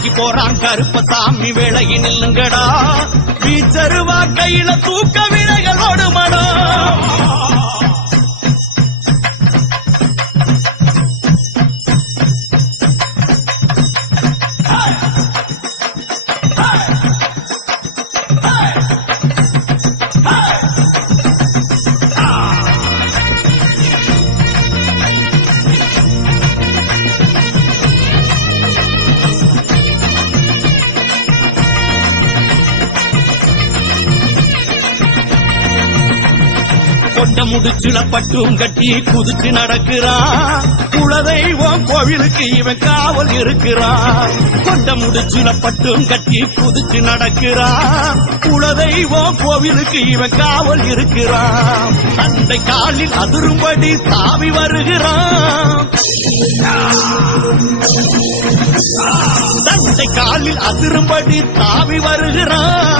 வேலைக்கு போறான் கருப்பசாமி வேலைக்கு நில்லுங்கடா. வீச்சருவா கையில தூக்க வினைகள் ஓடுமடா. கொண்ட முடிச்சுல பட்டும் கட்டி குதிச்சு நடக்கிறான் குலதெய்வம் கோவிலுக்கு இவன் காவல் இருக்கிறான் கொண்ட முடிச்சுல பட்டும் கட்டி குதிச்சு நடக்கிறான் குலதெய்வம் கோவிலுக்கு இவன் காவல் இருக்கிறான் தந்தை காலில் அதிரும்படி தாவி வருகிறான் தந்தை காலில் அதிரும்படி தாவி வருகிறான்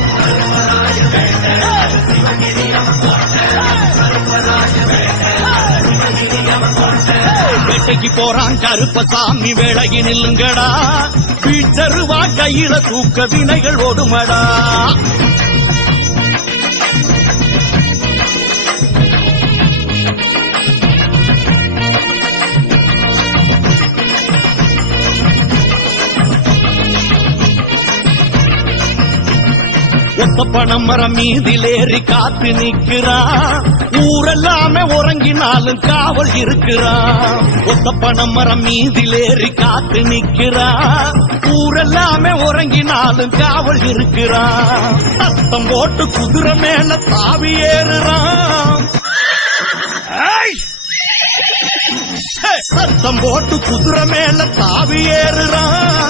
வேட்டைக்கு போறான் கருப்பசாமி வேலைக்கு நில்லுங்கடா. வீச்சருவா கையில தூக்க வினைகள் ஓடுமடா. ஒத்த பணம் மரம் மீதிலேறி காத்து நிக்கிறா ஊரெல்லாமே உறங்கினாலும் காவல் இருக்கிறா. ஒத்த பணம் மரம் மீதிலேறி காத்து நிக்கிறா ஊரெல்லாமே உறங்கினாலும் காவல் இருக்கிறா. சத்தம் போட்டு குதிரை மேல தாவி ஏறுறான் சத்தம் போட்டு குதிரை மேல தாவி ஏறுறான்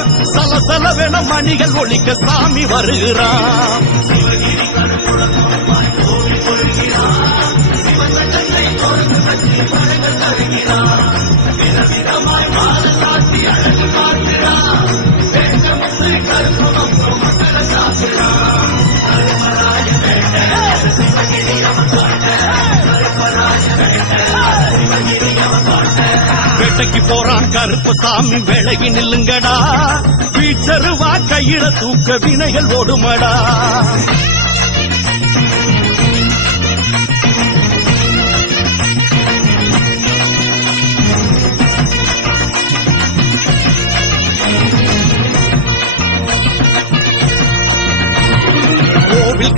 சலசலவென மணிகள் ஒழிக்க சாமி வருகிறான் வேட்டைக்கு போறான் கருப்பசாமி வேலைக்கு நில்லுங்கடா. வீச்சருவா கையில தூக்க வினைகள் ஓடுமடா.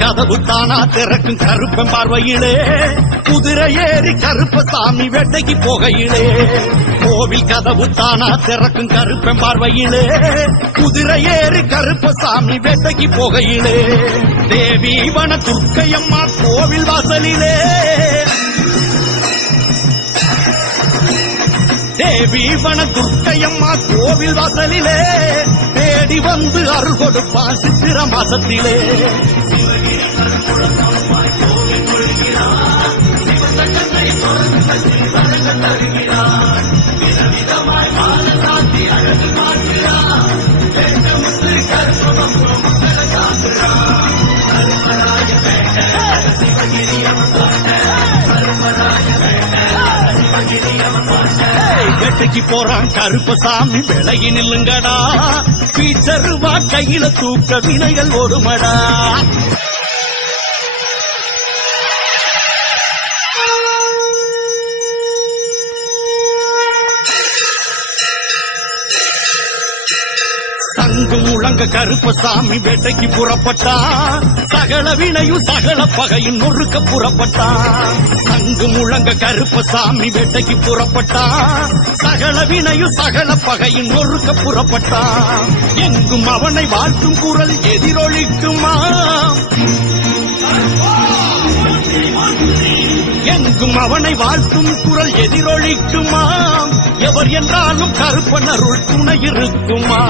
கதவு தானா திறக்கும் கருப்பன் பார்வையிலே. குதிரை ஏறி கருப்ப சாமி வேட்டைக்கு போகையிலே. கோவில் கதவு தானா திறக்கும் கருப்பன் பார்வையிலே. குதிரை ஏறி கருப்ப சாமி வேட்டைக்கு போகையிலே. தேவி வன துர்க்கையம்மா கோவில் வாசலிலே. தேவி வன துர்க்கையம்மா கோவில் வாசலிலே. தேடி வந்து அருள் கொடுப்பான் சித்திர மாசத்திலே. வேட்டைக்கு போறான் கருப்பசாமி விலகி நில்லுங்கடா. பீச்சருவா கையில தூக்க வினைகள் ஓடுமடா. முழங்க கருப்பசாமி வேட்டைக்கு புறப்பட்டான் சகல வினையும் சகல பகையும் நொறுக்க புறப்பட்டான் சங்கு முழங்க கருப்பசாமி வேட்டைக்கு புறப்பட்டான் சகல வினையும் சகல பகையும் நொறுக்க புறப்பட்டான் எங்கும் அவனை வாழ்த்தும் குரல் எதிரொலிக்குமா? எங்கும் அவனை வாழ்த்தும் குரல் எதிரொலிக்குமா? எவர் என்றாலும் கருப்பன் அருள் துணை இருக்குமா?